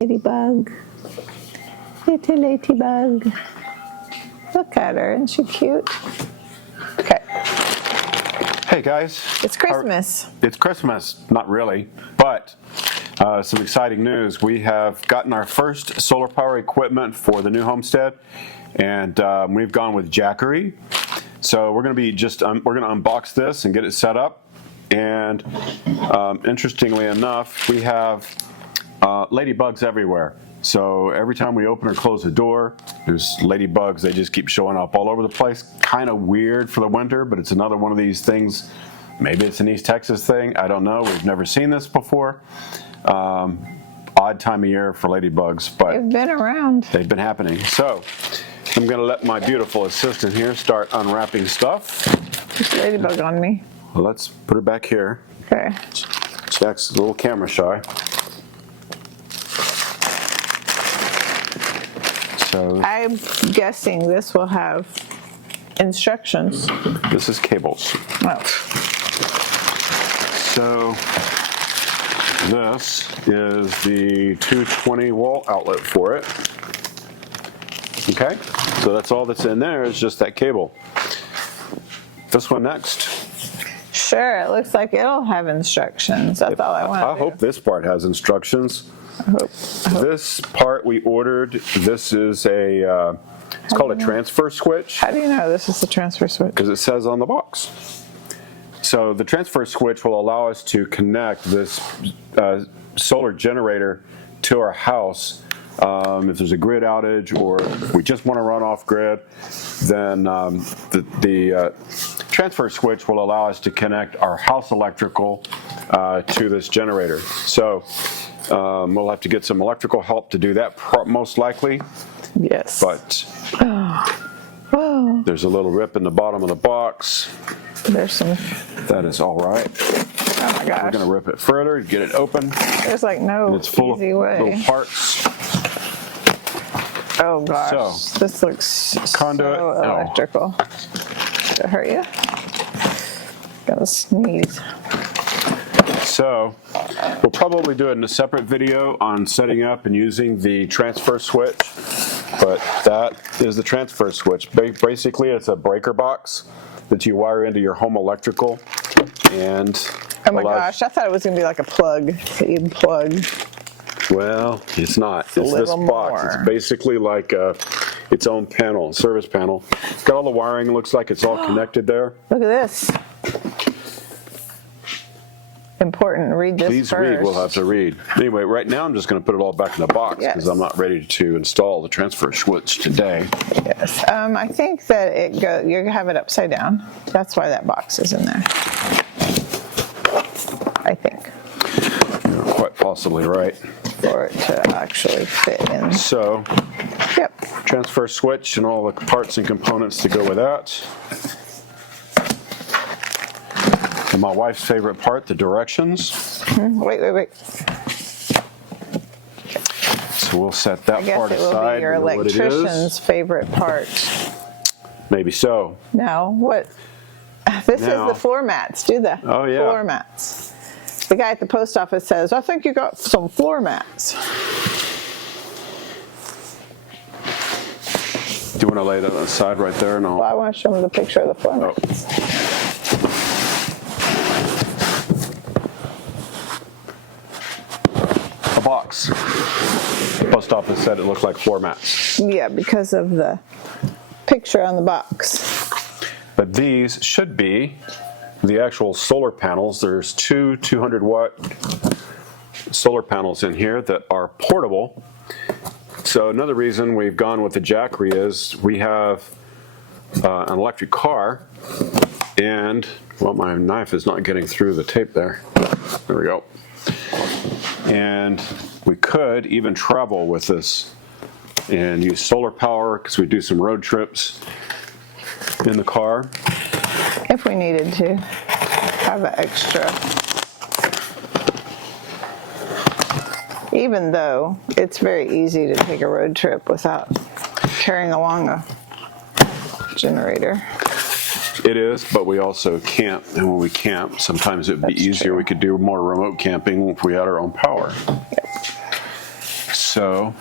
Ladybug. Little ladybug. Look at her, isn't she cute? Okay. Hey guys. It's Christmas. It's Christmas, not really, but some exciting news. We have gotten our first solar power equipment for the new homestead, and we've gone with Jackery. So we're going to be we're going to unbox this and get it set up. And interestingly enough, we have ladybugs everywhere. So every time we open or close the door, there's ladybugs. They just keep showing up all over the place. Kind of weird for the winter, but it's another one of these things. Maybe it's an East Texas thing. I don't know. We've never seen this before. Odd time of year for ladybugs, but they've been around. They've been happening. So I'm going to let my beautiful assistant here start unwrapping stuff. There's a ladybug on me. Well, let's put her back here. Okay. Jack's a little camera shy. So I'm guessing this will have instructions. This is cables. Oh. So this is the 220 wall outlet for it. Okay, so that's all that's in there is just that cable. This one next. Sure, it looks like it'll have instructions. That's all I want to do. I hope this part has instructions. I hope. This part we ordered. This is a, it's called a transfer switch. How do you know this is the transfer switch? Because it says on the box. So the transfer switch will allow us to connect this solar generator to our house. If there's a grid outage or we just want to run off grid, then the transfer switch will allow us to connect our house electrical to this generator. So we'll have to get some electrical help to do that, most likely. Yes. But there's a little rip in the bottom of the box. There's some. That is all right. Oh my gosh. We're going to rip it further, get it open. There's like no it's full easy of way. little parts. Oh gosh, so, this looks conduit, so electrical. Did it hurt you? Gotta sneeze. So we'll probably do it in a separate video on setting up and using the transfer switch, but that is the transfer switch. Basically, it's a breaker box that you wire into your home electrical. And oh my gosh, I thought it was gonna be like a plug that you'd plug. Well, it's not. It's this box. It's basically like its own panel, service panel. It's got all the wiring. It looks like it's all connected there. Look at this. Important. Read this Please first. read. We'll have to read. Anyway, right now I'm just going to put it all back in the box because I'm not ready to install the transfer switch today. Yes. I think that you have it upside down. That's why that box is in there. I think. You're quite possibly right. For it to actually fit in. So, yep. Transfer switch and all the parts and components to go with that. And my wife's favorite part, the directions. Wait. So we'll set that part aside. I guess it will be your electrician's favorite part. Maybe so. Now, what? This is the floor mats. Do the floor mats. The guy at the post office says, I think you got some floor mats. Do you want to lay that on the side right there? No. Well, I want to show him the picture of the floor mats. A box. The post office said it looked like floor mats. Yeah, because of the picture on the box. But these should be the actual solar panels. There's two 200-watt solar panels in here that are portable. So another reason we've gone with the Jackery is we have an electric car, and well, my knife is not getting through the tape there. There we go. And we could even travel with this and use solar power because we do some road trips in the car. If we needed to have an extra. Even though it's very easy to take a road trip without carrying along a generator. It is, but we also camp, and when we camp, sometimes it'd be easier. We could do more remote camping if we had our own power. So,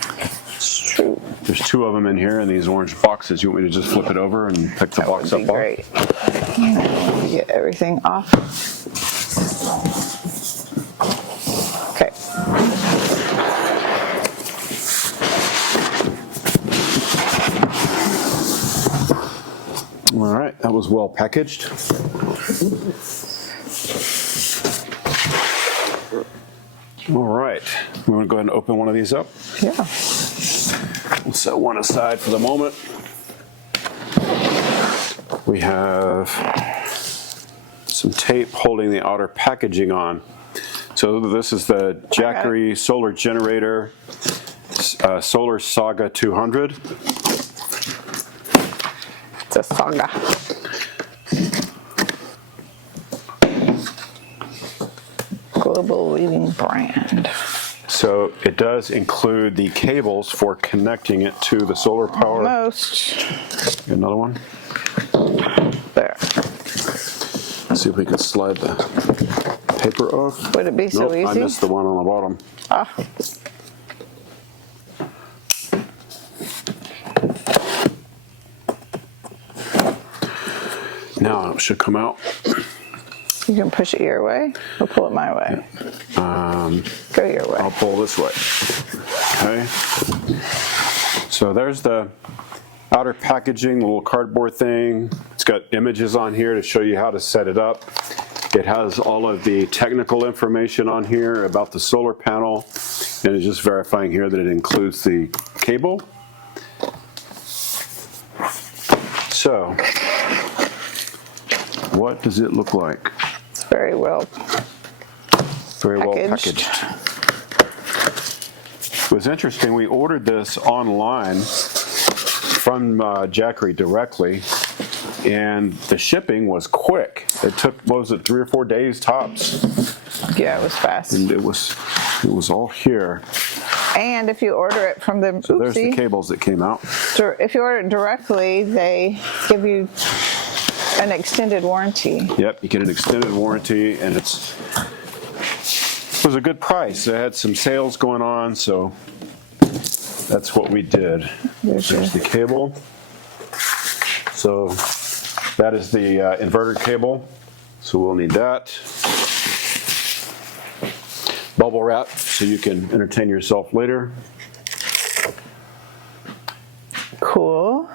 It's true. there's 2 of them in here in these orange boxes. You want me to just flip it over and pick the box up? Great. Get everything off. Okay. All right, that was well packaged. All right, we want to go ahead and open one of these up. Yeah. We'll set one aside for the moment. We have some tape holding the outer packaging on. So this is the Jackery solar generator, Solar Saga 200. It's a saga. Global leading brand. So it does include the cables for connecting it to the solar power. Almost. Another one. There. Let's see if we can slide the paper off. Would it be so easy? I missed the one on the bottom. Ah. Now it should come out. You can push it your way or pull it my way. Go your way. I'll pull this way. Okay. So there's the outer packaging, the little cardboard thing. It's got images on here to show you how to set it up. It has all of the technical information on here about the solar panel, and it's just verifying here that it includes the cable. So, what does it look like? It's very well packaged. It was interesting, we ordered this online from Jackery directly, and the shipping was quick. It took, what was it, 3 or 4 days tops? Yeah, it was fast. And it was all here. And if you order it from them, So there's the cables that came out. If you order it directly, they give you an extended warranty. Yep, you get an extended warranty, and it was a good price. They had some sales going on, so that's what we did. There's the cable. So that is the inverter cable. So we'll need that. Bubble wrap so you can entertain yourself later. Cool.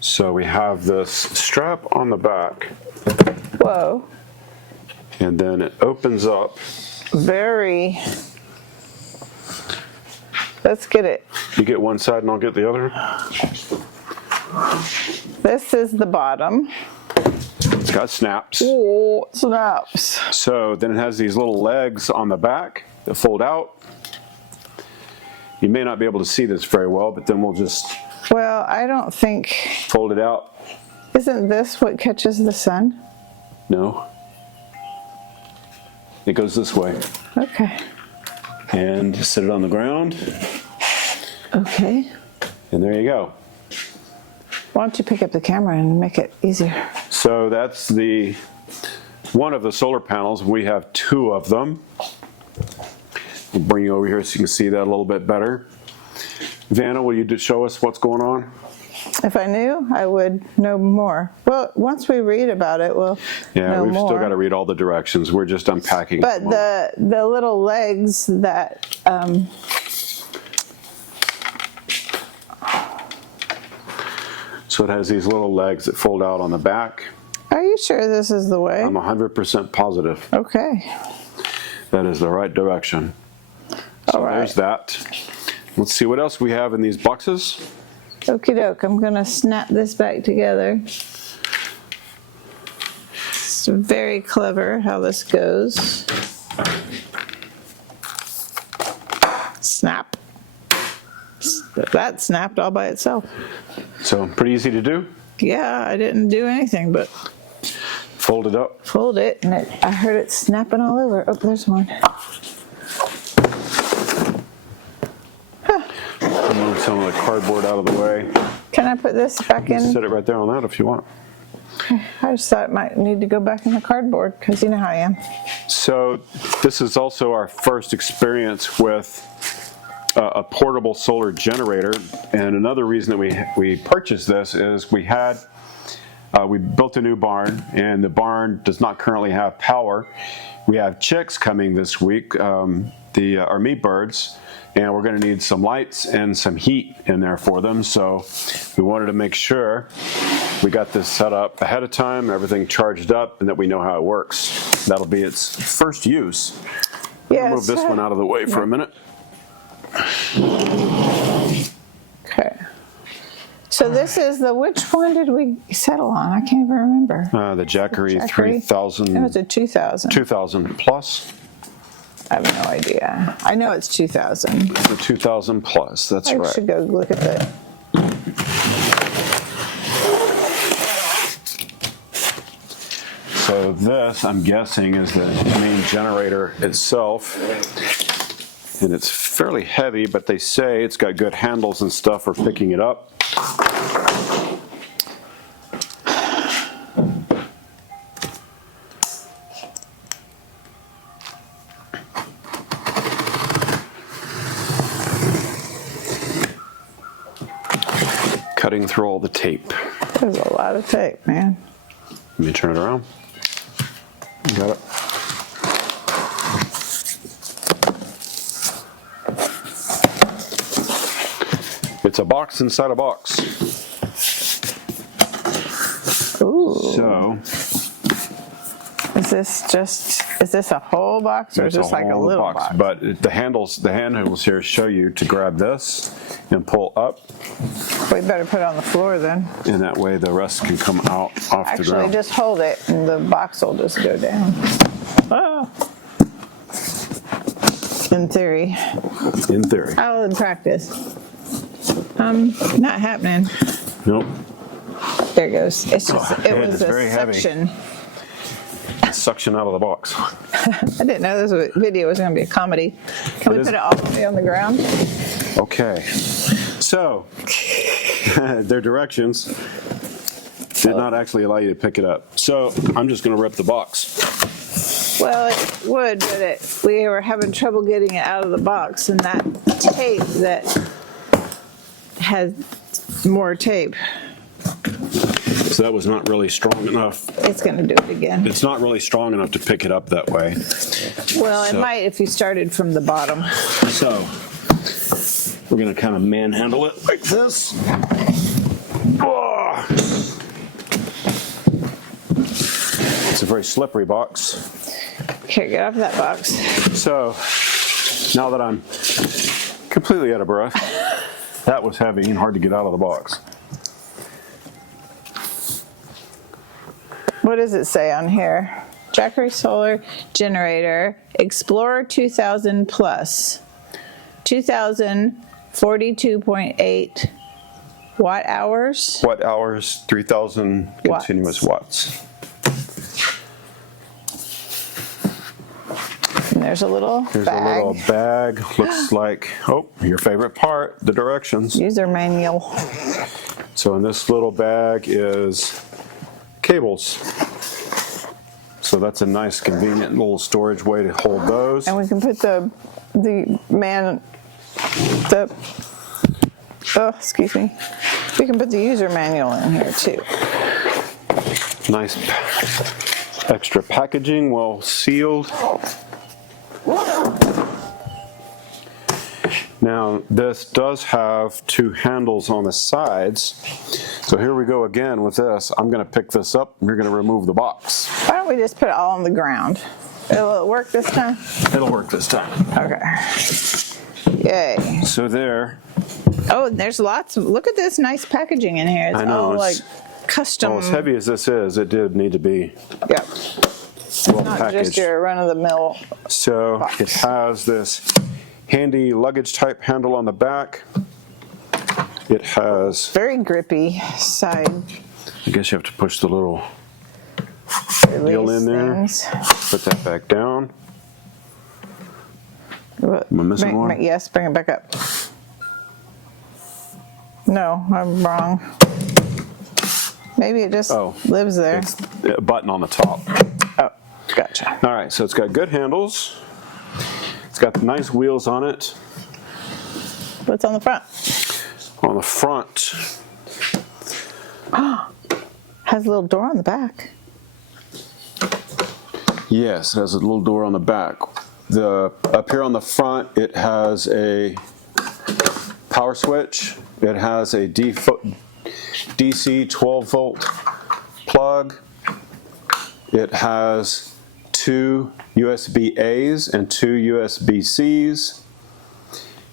So we have this strap on the back. Whoa. And then it opens up. Very. Let's get it. You get one side and I'll get the other. This is the bottom. It's got snaps. Oh, snaps. So then it has these little legs on the back that fold out. You may not be able to see this very well, but then we'll just Well, I don't think. fold it out. Isn't this what catches the sun? No. It goes this way. Okay. And set it on the ground. Okay. And there you go. Why don't you pick up the camera and make it easier? So that's the one of the solar panels. We have 2 of them. We'll bring you over here so you can see that a little bit better. Vanna, will you just show us what's going on? If I knew, I would know more. Well, once we read about it, we'll know we've more. still got to read all the directions. We're just unpacking. But the little legs that So it has these little legs that fold out on the back. Are you sure this is the way? I'm 100% positive. Okay. That is the right direction. So All right. there's that. Let's see what else we have in these boxes. Okie doke. I'm going to snap this back together. It's very clever how this goes. Snap. That snapped all by itself. So pretty easy to do. Yeah, I didn't do anything but Fold it up. fold it, and I heard it snapping all over. Oh, there's one. Move some of the cardboard out of the way. Can I put this back in? Set it right there on that if you want. I just thought it might need to go back in the cardboard because you know how I am. So this is also our first experience with a portable solar generator, and another reason that we purchased this is we built a new barn, and the barn does not currently have power. We have chicks coming this week, our meat birds, and we're going to need some lights and some heat in there for them. So we wanted to make sure we got this set up ahead of time, everything charged up, and that we know how it works. That'll be its first use. Yeah, move this one out of the way for a minute. Okay. So this is which one did we settle on? I can't even remember. The Jackery 3000. It was a 2000. 2000 plus. I have no idea. I know it's 2000. The 2000 plus, that's right. I should go look at that. So this, I'm guessing, is the main generator itself. And it's fairly heavy, but they say it's got good handles and stuff for picking it up. Cutting through all the tape. There's a lot of tape, man. Let me turn it around. Got it. It's a box inside a box. Ooh. So, is this a whole box or is this like a little box? But the handles here show you to grab this and pull up. We better put it on the floor then. And that way the rest can come out off the ground. Actually, just hold it and the box will just go down. Oh. In theory. In theory. How in practice? Not happening. Nope. There it goes. It's just, it was a very suction. Heavy. Suction out of the box. I didn't know this video was going to be a comedy. Can we put it all the way on the ground? Okay. So, their directions did not actually allow you to pick it up. So, I'm just going to rip the box. Well, it would, but we were having trouble getting it out of the box, and that tape that has more tape. So that was not really strong enough. It's going to do it again. It's not really strong enough to pick it up that way. Well, it might if you started from the bottom. So, we're going to kind of manhandle it like this. Oh. It's a very slippery box. Here, get off that box. So, now that I'm completely out of breath, that was heavy and hard to get out of the box. What does it say on here? Jackery solar generator, Explorer 2000 plus, 2042.8 watt hours. Watt hours, 3,000 continuous watts. And there's a little There's bag. a little bag. Looks like, your favorite part, the directions. User manual. So in this little bag is cables. So that's a nice, convenient little storage way to hold those. And we can put excuse me. We can put the user manual in here too. Nice extra packaging, well sealed. Now this does have two handles on the sides. So here we go again with this. I'm going to pick this up and you're going to remove the box. Why don't we just put it all on the ground? Will it work this time? It'll work this time. Okay. Yay. So there. Oh, there's lots of, look at this nice packaging in here. It's all like custom. Well, as heavy as this is, it did need to be Yep. It's well not packaged. just your run-of-the-mill So box. it has this handy luggage type handle on the back. It has, very grippy side I guess you have to push the little release in there. things. Put that back down. What? Am I missing one? Yes, bring it back up. No, I'm wrong. Maybe it just lives there. It's a button on the top. Oh, gotcha. All right, so it's got good handles. It's got nice wheels on it. What's on the front? On the front, has a little door on the back. yes, it has a little door on the back. Up here on the front, it has a power switch. It has a DC 12 volt plug. It has 2 USB A's and 2 USB C's.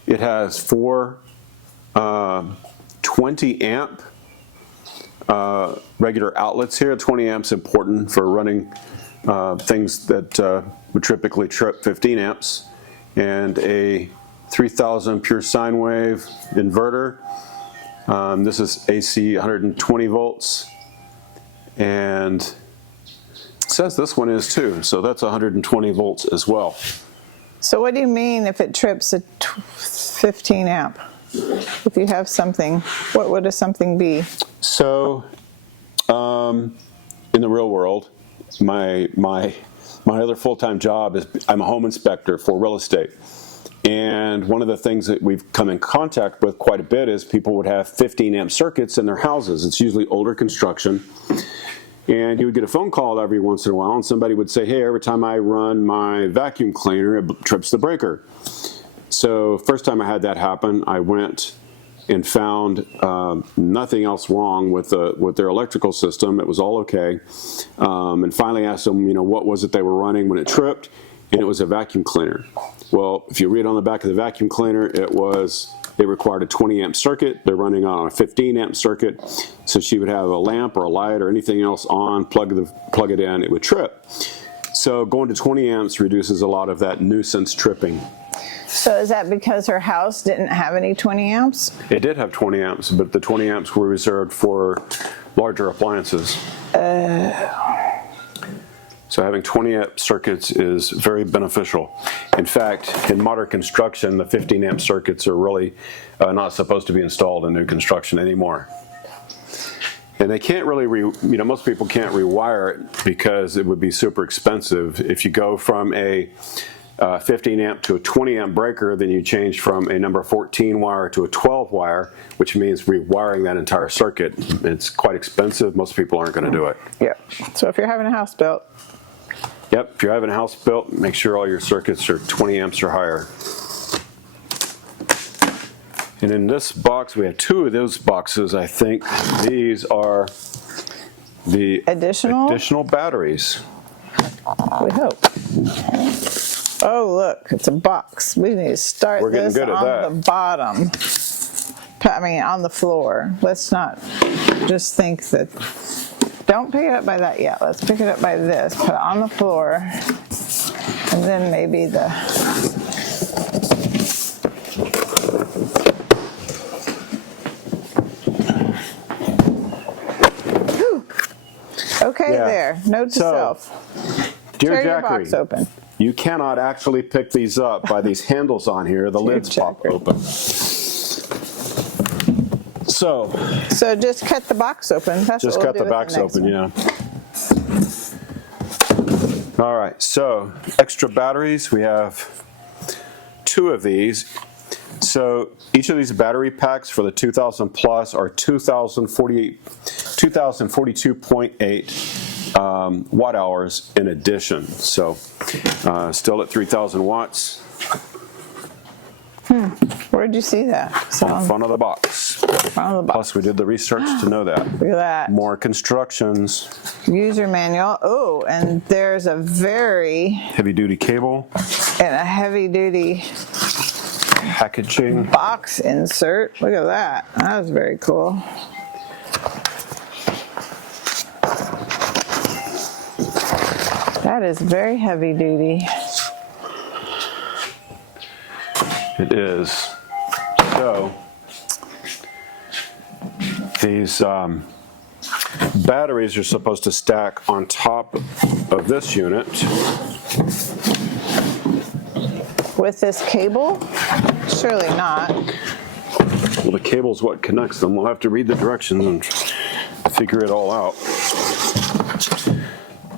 It has 4 20 amp regular outlets here. 20 amps important for running things that would typically trip 15 amps, and a 3000 pure sine wave inverter. This is AC 120 volts, and it says this one is too, so that's 120 volts as well. So what do you mean if it trips a 15 amp? If you have something, what would a something be? So, in the real world, my other full-time job is I'm a home inspector for real estate. And one of the things that we've come in contact with quite a bit is people would have 15 amp circuits in their houses. It's usually older construction. And you would get a phone call every once in a while, and somebody would say, hey, every time I run my vacuum cleaner, it trips the breaker. So first time I had that happen, I went and found nothing else wrong with their electrical system. It was all okay. And finally asked them, what was it they were running when it tripped? And it was a vacuum cleaner. Well, if you read on the back of the vacuum cleaner, it required a 20 amp circuit. They're running on a 15 amp circuit. So she would have a lamp or a light or anything else on, plug it in, it would trip. So going to 20 amps reduces a lot of that nuisance tripping. So is that because her house didn't have any 20 amps? It did have 20 amps, but the 20 amps were reserved for larger appliances. So having 20 amp circuits is very beneficial. In fact, in modern construction, the 15 amp circuits are really not supposed to be installed in new construction anymore. And they can't really, most people can't rewire it because it would be super expensive. If you go from a 15 amp to a 20 amp breaker, then you change from a number 14 wire to a 12 wire, which means rewiring that entire circuit. It's quite expensive. Most people aren't going to do it. Yep. So if you're having a house built. Yep. If you're having a house built, make sure all your circuits are 20 amps or higher. And in this box, we have 2 of those boxes, I think. These are the additional batteries. We hope. Oh, look, it's a box. We need to start this on the bottom. I mean, on the floor. Let's not just think that. Don't pick it up by that yet. Let's pick it up by this. Put it on the floor. And then maybe the. Whew. Okay, there. Note to self. Dear Tear your box open. You cannot actually pick these up by these handles on here. The lids pop open. So just cut the box open. That's just what cut we'll the box open, one. yeah. All right, so extra batteries. We have 2 of these. So each of these battery packs for the 2000 plus are 2042.8 watt hours in addition. So still at 3,000 watts. Where'd you see that? On the front of the box. Plus, we did the research to know that. Look at that. More constructions. User manual. Oh, and there's a very heavy-duty cable. And a heavy-duty packaging. Box insert. Look at that. That was very cool. That is very heavy-duty. It is. So these batteries are supposed to stack on top of this unit. With this cable? Surely not. Well, the cable's what connects them. We'll have to read the directions and figure it all out.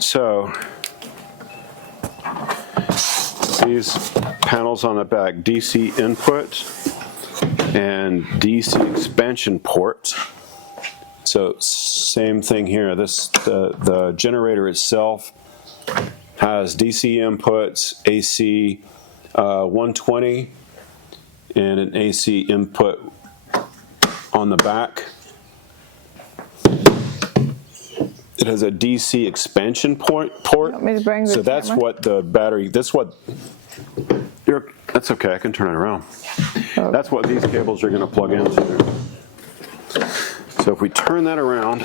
So these panels on the back, DC input and DC expansion port. So same thing here. The generator itself has DC inputs, AC 120, and an AC input on the back. It has a DC expansion port. Want me to bring the so that's camera? what the battery. That's okay. I can turn it around. Okay. That's what these cables are going to plug into. So if we turn that around,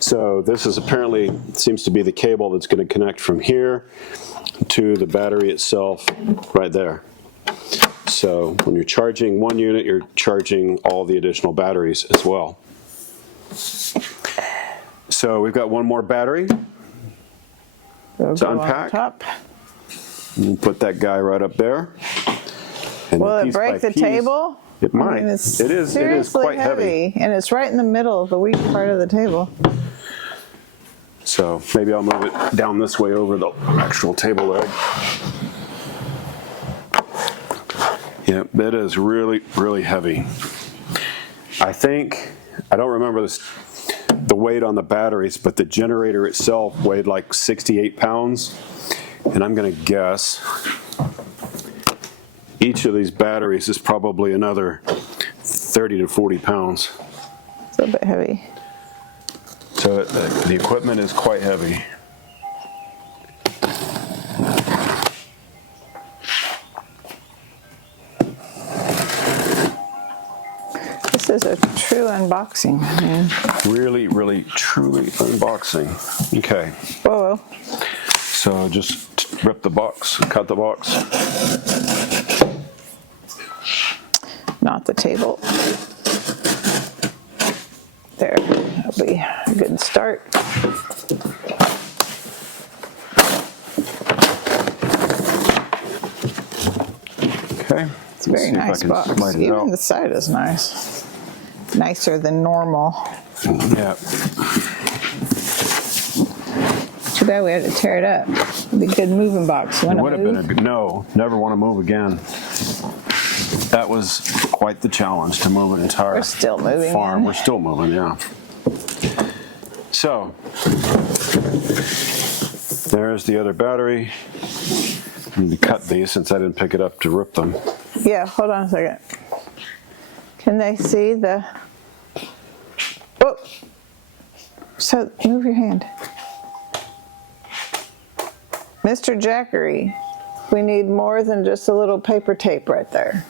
so this is apparently seems to be the cable that's going to connect from here to the battery itself right there. So when you're charging one unit, you're charging all the additional batteries as well. So we've got one more battery to unpack. Top. And put that guy right up there. And Will it piece break by the piece, table? It might. I mean, it's it is seriously quite heavy. and it's right in the middle of the weak part of the table. So maybe I'll move it down this way over the actual table leg. Yeah, it is really, really heavy. I don't remember the weight on the batteries, but the generator itself weighed like 68 pounds. And I'm going to guess each of these batteries is probably another 30 to 40 pounds. It's a bit heavy. So the equipment is quite heavy. This is a true unboxing. Really, really, truly unboxing. Okay. Whoa. So just rip the box, cut the box. Not the table. There. That'll be a good start. Okay. It's a very nice box. Even the side is nice. Nicer than normal. Yeah. Too bad we had to tear it up. It'd be a good moving box. It would have been a good, no, never want to move again. That was quite the challenge to move an entire We're still moving farm. in. We're still moving, yeah. So, there's the other battery. I need to cut these since I didn't pick it up to rip them. Yeah, hold on a second. Can they see the... Oh! So, move your hand. Mr. Jackery, we need more than just a little paper tape right there.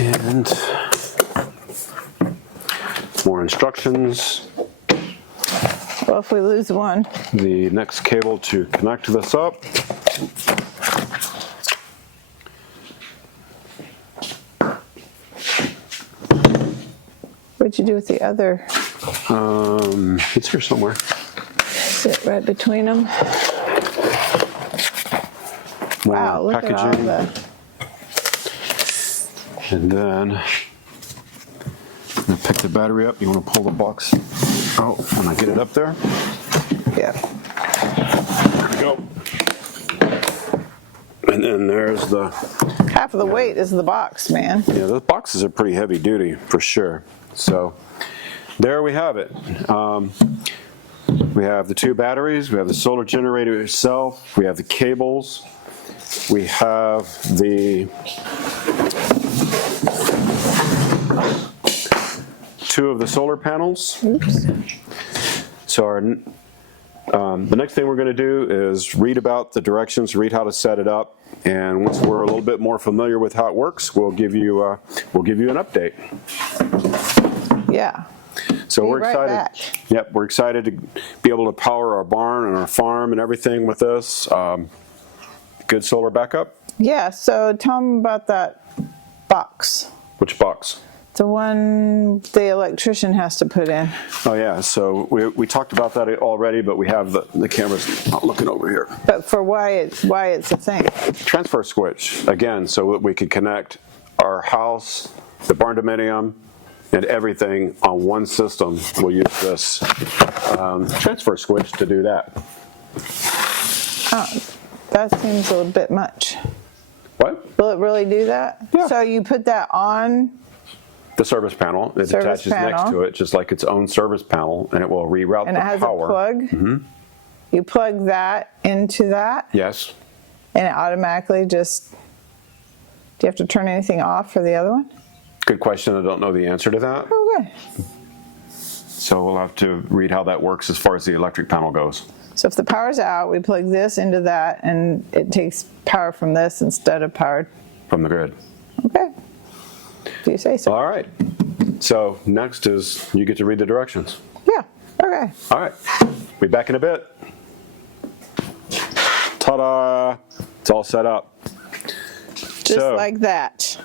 And more instructions. Well, if we lose one. The next cable to connect this up. What'd you do with the other? It's here somewhere. Sit right between them. More Wow, look at all the... And then I'm gonna pick the battery up. You want to pull the box out when I get it up there? Yeah. There we go. And then there's the... Half of the weight is the box, man. Yeah, those boxes are pretty heavy duty for sure. So there we have it. We have the two batteries. We have the solar generator itself. We have the cables. We have the two of the solar panels. Oops. So the next thing we're going to do is read about the directions, read how to set it up, and once we're a little bit more familiar with how it works, we'll give you an update. Yeah. So we're right excited. back. Yep, we're excited to be able to power our barn and our farm and everything with this. Good solar backup. Yeah, so tell them about that box. Which box? The one the electrician has to put in. Oh yeah, so we talked about that already, but we have the cameras not looking over here. But for why it's a thing. Transfer switch, again, so that we could connect our house, the barn dominium, and everything on one system. We'll use this transfer switch to do that. Oh, that seems a little bit much. What? Will it really do that? Yeah. So you put that on the service panel. It attaches next to it, just like its own service panel, and it will reroute the power. And it has a plug? Mm-hmm. You plug that into that? Yes. And it automatically just, do you have to turn anything off for the other one? Good question. I don't know the answer to that. Okay. So we'll have to read how that works as far as the electric panel goes. So if the power's out, we plug this into that, and it takes power from this instead of power from the grid. Okay. If you say so. All right. So next is you get to read the directions. Yeah. Okay. All right. Be back in a bit. Ta-da! It's all set up. Just like that.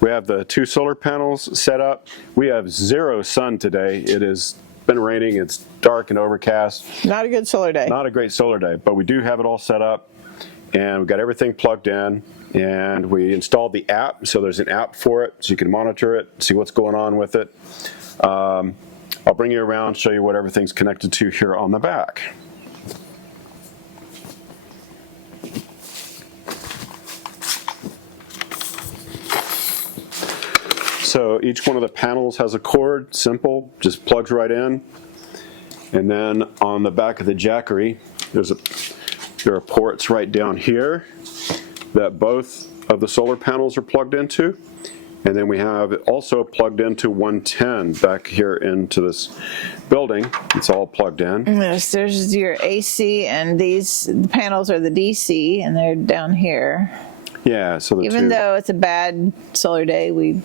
We have the 2 solar panels set up. We have 0 sun today. It has been raining. It's dark and overcast. Not a good solar day. Not a great solar day, but we do have it all set up, and we've got everything plugged in, and we installed the app. So there's an app for it, so you can monitor it, see what's going on with it. I'll bring you around, show you what everything's connected to here on the back. So each one of the panels has a cord, simple, just plugs right in. And then on the back of the Jackery, there are ports right down here that both of the solar panels are plugged into. And then we have it also plugged into 110 back here into this building. It's all plugged in. Yes, there's your AC, and these panels are the DC, and they're down here. Yeah, so even though it's a bad solar day, we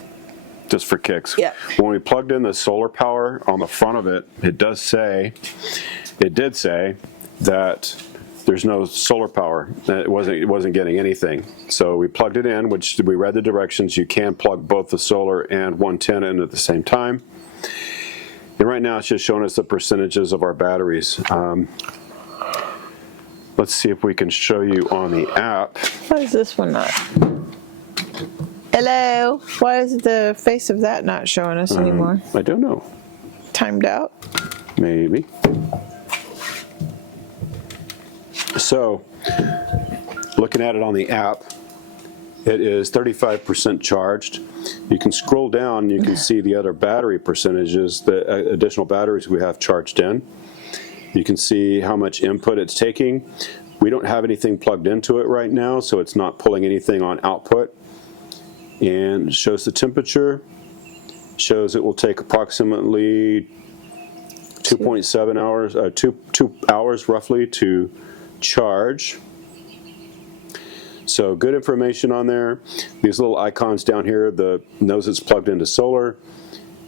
just for kicks. Yeah. When we plugged in the solar power on the front of it, it did say that there's no solar power. It wasn't getting anything. So we plugged it in, which we read the directions. You can plug both the solar and 110 in at the same time. And right now it's just showing us the percentages of our batteries. Let's see if we can show you on the app. Why is this one not? Hello? Why is the face of that not showing us anymore? I don't know. Timed out? Maybe. So, looking at it on the app, it is 35% charged. You can scroll down and you can see the other battery percentages, the additional batteries we have charged in. You can see how much input it's taking. We don't have anything plugged into it right now, so it's not pulling anything on output. And it shows the temperature, shows it will take approximately 2.7 hours, 2 hours roughly to charge. So good information on there. These little icons down here, knows it's plugged into solar,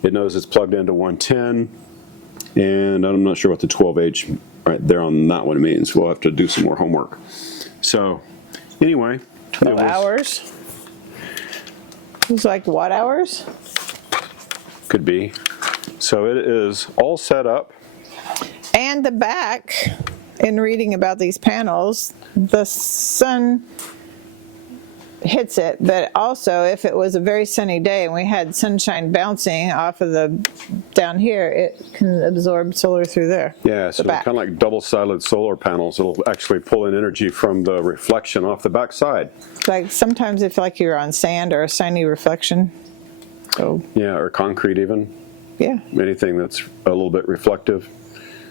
it knows it's plugged into 110, and I'm not sure what the 12H right there on that one means. We'll have to do some more homework. So anyway, 12 hours. It's like watt hours? Could be. So it is all set up. And the back, in reading about these panels, the sun hits it, but also if it was a very sunny day and we had sunshine bouncing off of the down here, it can absorb solar through there. Yeah, so kind of like double-sided solar panels. It'll actually pull in energy from the reflection off the back side. Like sometimes it feel like you're on sand or a shiny reflection. So yeah, or concrete even. Yeah. Anything that's a little bit reflective.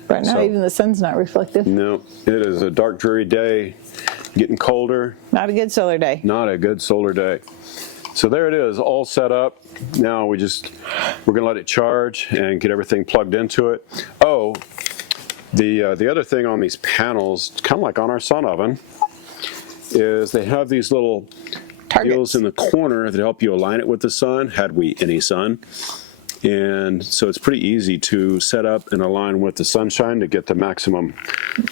Right now, even the sun's not reflective. No, it is a dark, dreary day, getting colder. Not a good solar day. Not a good solar day. So there it is, all set up. Now we're gonna let it charge and get everything plugged into it. Oh, the other thing on these panels, kind of like on our sun oven, is they have these little deals in the corner that help you align it with the sun, had we any sun. And so it's pretty easy to set up and align with the sunshine to get the maximum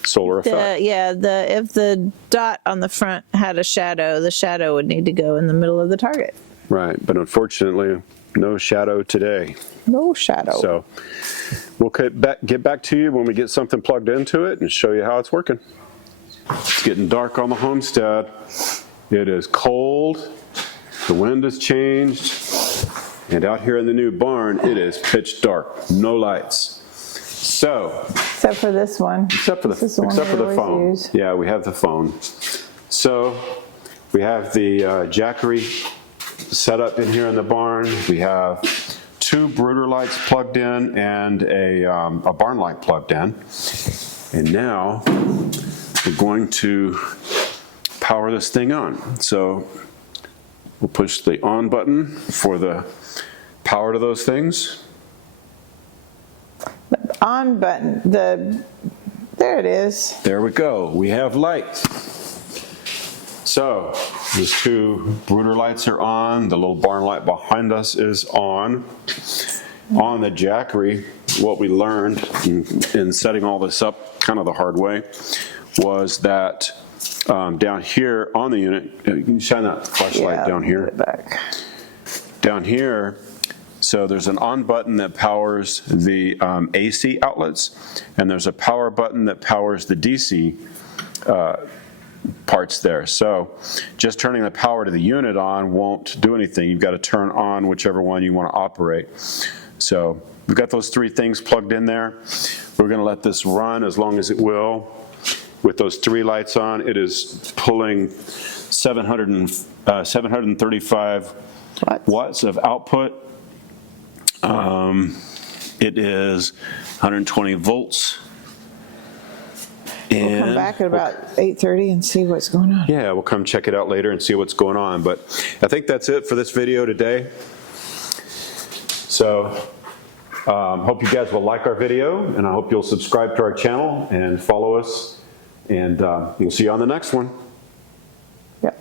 solar effect. If the dot on the front had a shadow, the shadow would need to go in the middle of the target. Right, but unfortunately, no shadow today. No shadow. So we'll get back to you when we get something plugged into it and show you how it's working. It's getting dark on the homestead. It is cold. The wind has changed. And out here in the new barn, it is pitch dark. No lights. So. Except for this one. Except for the phone. Use. Yeah, we have the phone. So we have the Jackery set up in here in the barn. We have 2 brooder lights plugged in and a barn light plugged in. And now we're going to power this thing on. So we'll push the on button for the power to those things. The on button, there it is. There we go. We have light. So these 2 brooder lights are on. The little barn light behind us is on. On the Jackery, what we learned in setting all this up kind of the hard way was that down here on the unit, you can shine that flashlight down here. Put it back. Down here, so there's an on button that powers the AC outlets, and there's a power button that powers the DC parts there. So just turning the power to the unit on won't do anything. You've got to turn on whichever one you want to operate. So we've got those 3 things plugged in there. We're going to let this run as long as it will. With those 3 lights on, it is pulling 735 watts of output. It is 120 volts. We'll come back at about 8:30 and see what's going on. Yeah, we'll come check it out later and see what's going on. But I think that's it for this video today. So hope you guys will like our video, and I hope you'll subscribe to our channel and follow us. And we'll see you on the next one. Yep.